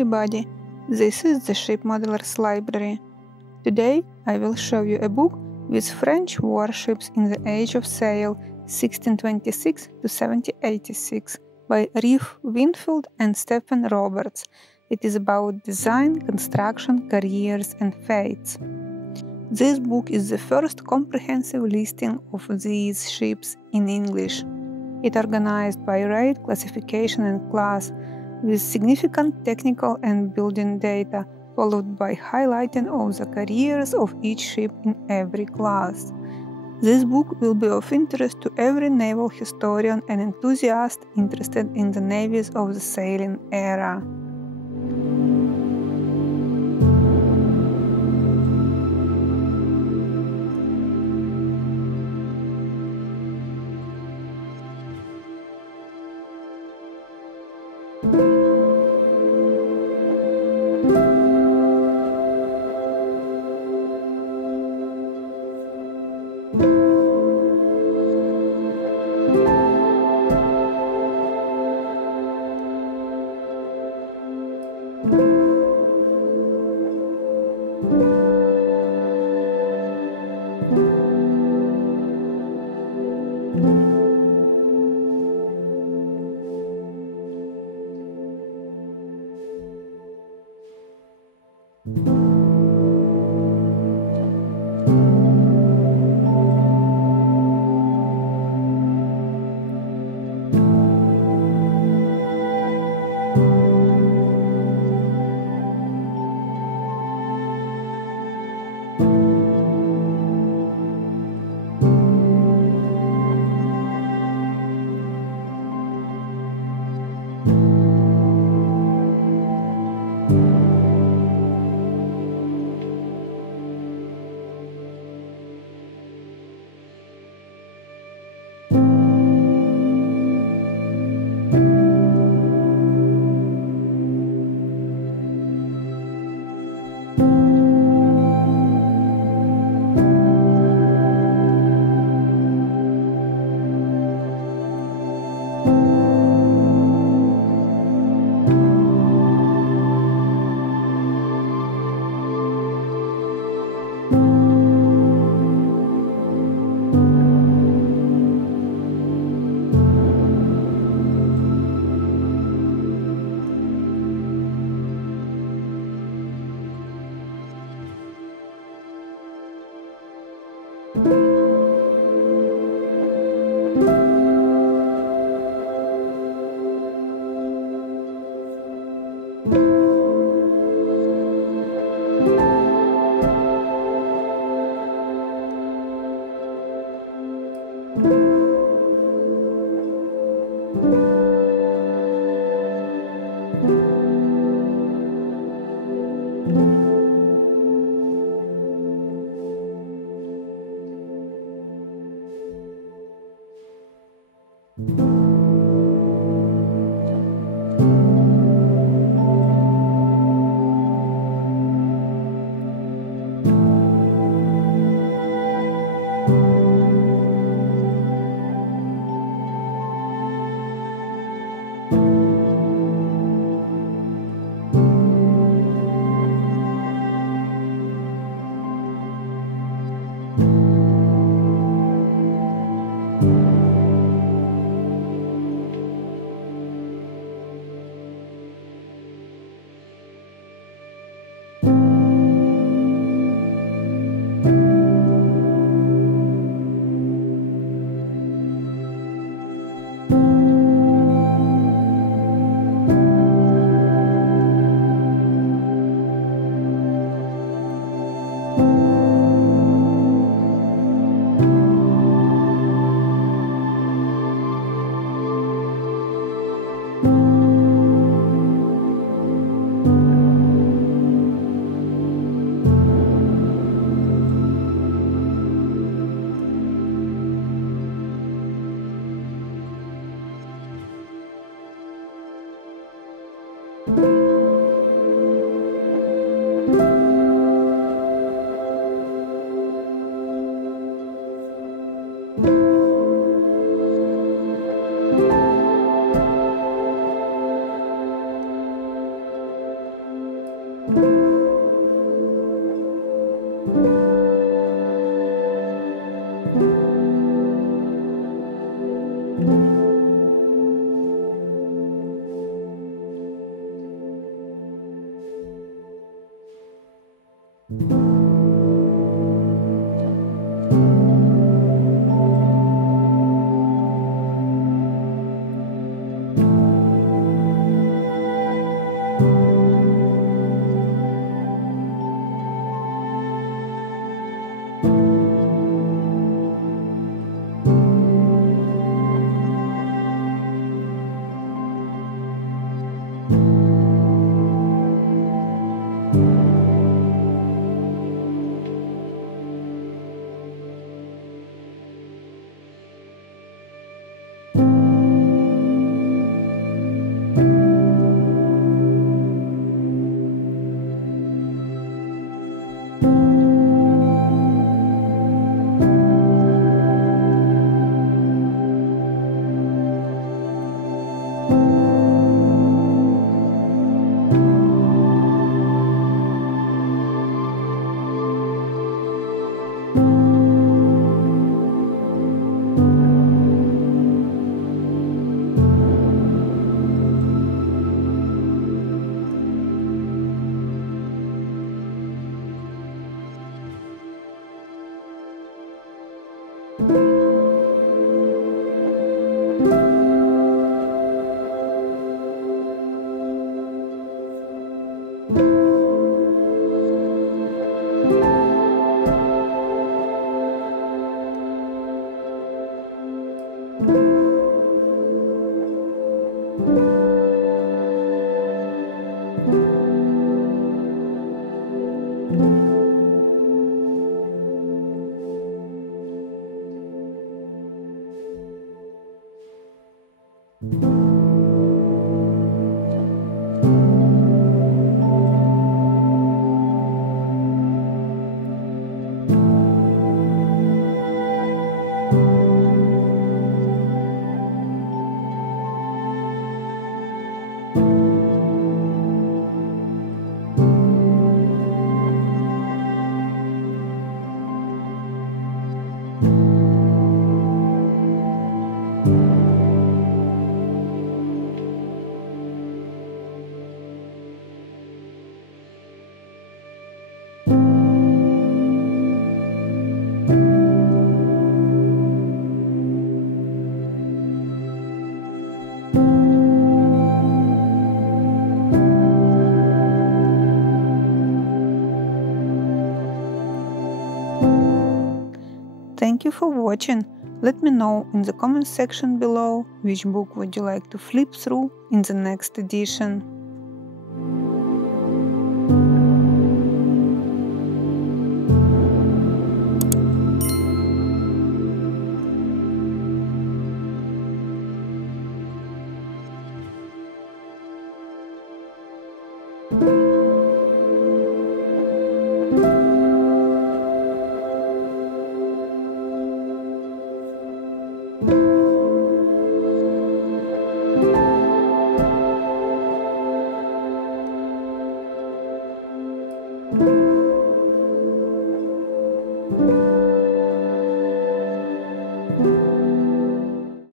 everybody, this is the Ship Modelers Library. Today I will show you a book with French warships in the Age of Sail 1626 to 1786 by Ralph Winfield and Stephen Roberts. It is about design, construction, careers and fates. This book is the first comprehensive listing of these ships in English. It organized by rate, classification and class, with significant technical and building data, followed by highlighting of the careers of each ship in every class. This book will be of interest to every naval historian and enthusiast interested in the navies of the sailing era. Thank you for watching. Let me know in the comment section below which book would you like to flip through in the next edition.